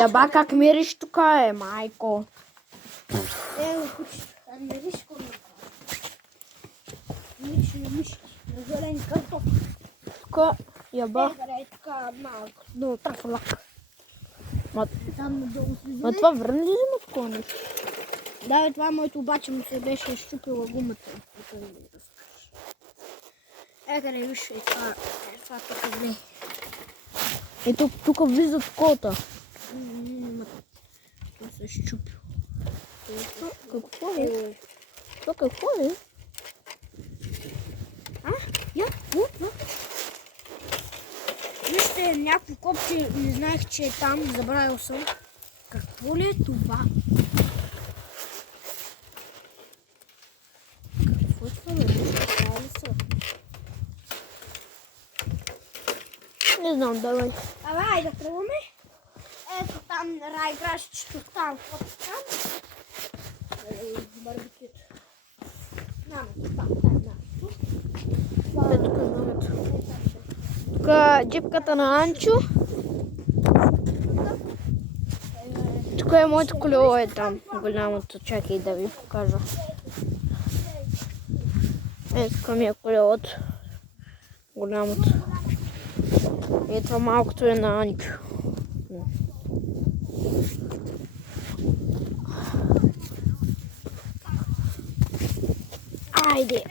Яба как мериш тук е, майко. Мириш курника. Миш, зелен картоф. Тук, яба. Е така малко, но така лак. Там надолу слизане. Ма това върна ли има такова нещо? Да, бе, това моето обаче му се беше щупила гумата. Къде виж, това тук вле. Ето тук влизат колата. Това се щупил. Какво е? Това какво е? Я, вижте, някакво копче, не знаех, че е там, забравил съм. Какво ли е това? Какво е това, бе? Това ли са? Не знам, давай. Давай, да тръгваме. Ето там райграшчето, там, какво там? Барбекюто. Там. Е, тук е знамето. Тук джипката на Анчо. Тук е моето колело, е там, голямото. Чакай да ви покажа. Е, тук ми е колелото. Голямото. И това малкото е на Анчо. Айде!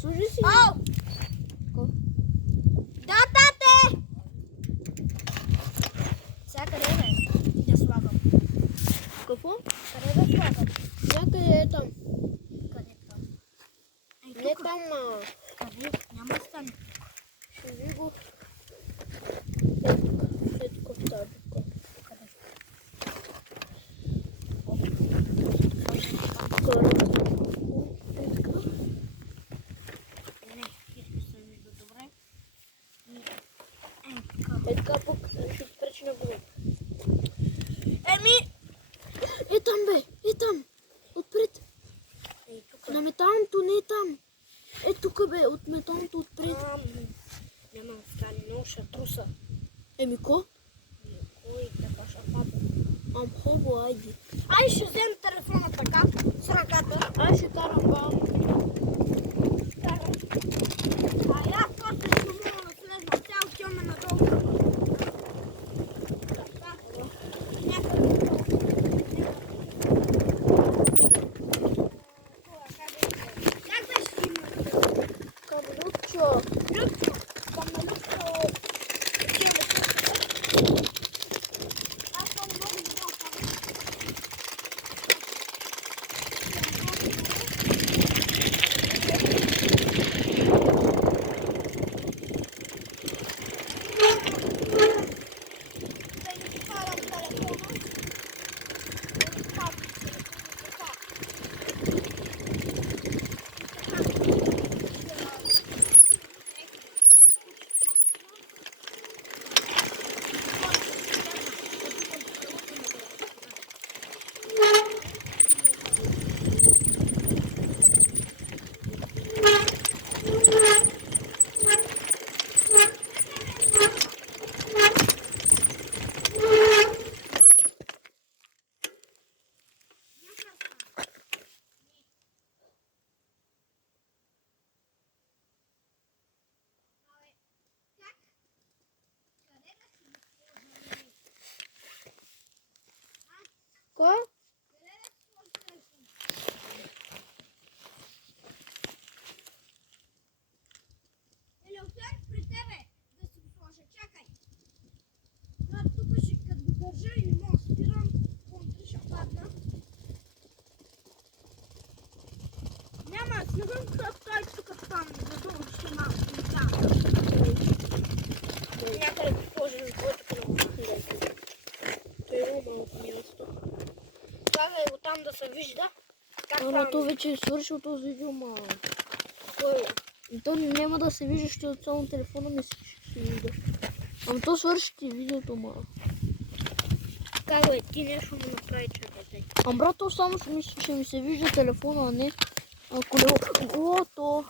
Служи си. Ау! Да, тате! Сега къде е? Да слагам. Какво? Къде да слагам? Някъде е там. Къде там? Не там, Къде? Няма да стане. ще ви го... Е тук в тази дупка. Къде? Не, се вижда добре. Е така пък ще пречи на губа. Еми! Е там бе, е там. Отпред. Ей, тук. На металното не е там. Е тук бе, от металното отпред. Няма да стане, много ще труса. Еми ко? Кой така ще папа? Ам хубаво, айди. Ай, ще взем телефона така, с ръката. Ай ще карам бал. А я после ще мога да слезна цял тьоме надолу. Как беше снимал? Каблючо. Любчо. Камалючо. Аз съм много добър. Ко? Или отвъд при тебе да си го сложа. Чакай. Тук ще като го държа и не мога да спирам. Контри ще падна. Няма, снегам той тук там. Задолу ще малко. Някъде го сложа на твоето колело. Той има малко място. Слагай го там да се вижда. Ама то вече е свършил този видео, ма. И то няма да се вижда, ще от само телефона ми се вижда. Ама то свърши ти видеото, ма. Как бе, ти нещо му направи, чакай. брат, то само ще ми се вижда телефона, а не колело. О, то.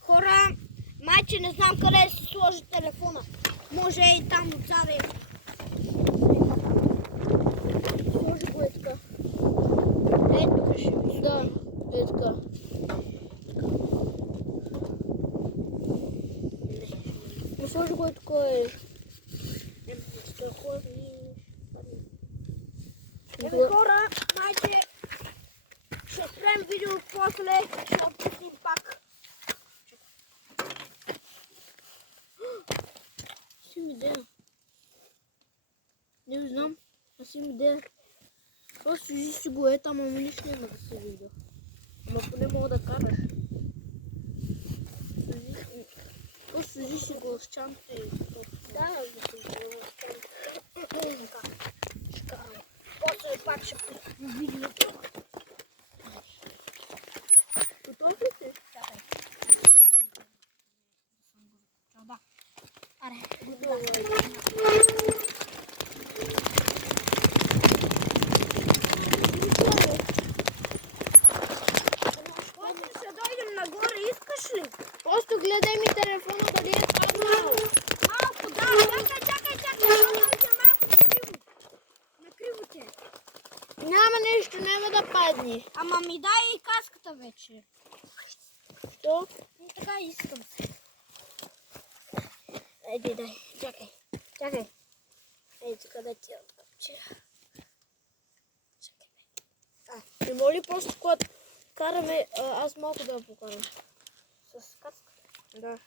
Хора, майче не знам къде си сложи телефона. Може и там отзаде. Сложи го е така. Тук ще ми. Да, е така. Но сложи го е така е. Хора, майче, ще спрем видео после, ще опустим пак. Аз имам идея. Не знам. Аз имам идея. Просто сложи си го е там, ама нищо няма да се вижда. Ама поне мога да караш. Просто сложи си го с чантата и... Да, да се така. Ще карам. После пак ще пустим видеото. Готов ли си? Чакай. Да. Аре, после ще дойдем нагоре, искаш ли? Просто гледай ми телефона дали е паднал. Малко, да, чакай, дойде малко накриво ти е. Няма нещо, няма да падне. Ама ми дай и каската вече. Що? Така искам се. Айде, дай, чакай. Ей, тук да ти откъпча. Чакай. Не моли просто когато караме, аз малко да я покарам. С каската. Да.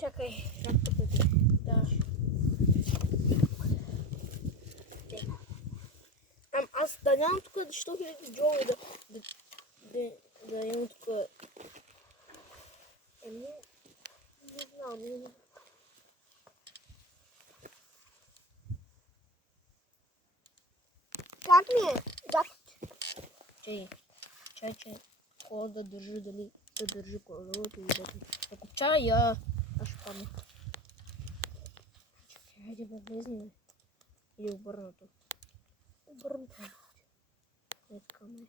Чакай. Да. Аз да нямам тук 100 000 джоли да имам тук. Не знам. Как ми е? Чай. Кола да държи, дали да държи колелото и да... Ако чая, аз ще падна. Чакай, хайде да влезне. Или обърнато. Обърнато. Не така ме.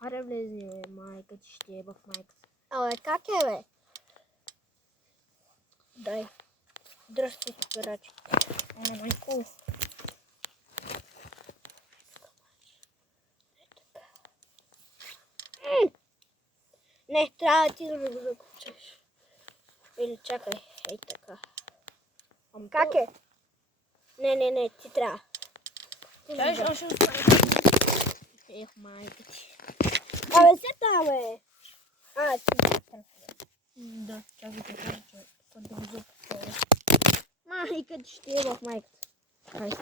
Аре влезне, бе, майка ти ще е в майката. Абе, как е, бе? Дай. Дръжте спирачи. Майко. Не, трябва да ти да го закупчеш. Или чакай, ей така. Как е? Не, ти трябва. Чай, ще останеш. Ех, майка ти. Абе, се там, бе. Ти Да, чакай, че да го започва. Майка ти ще е в майката. Хайде.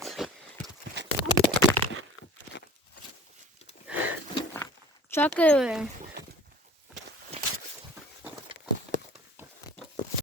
Чакай, бе.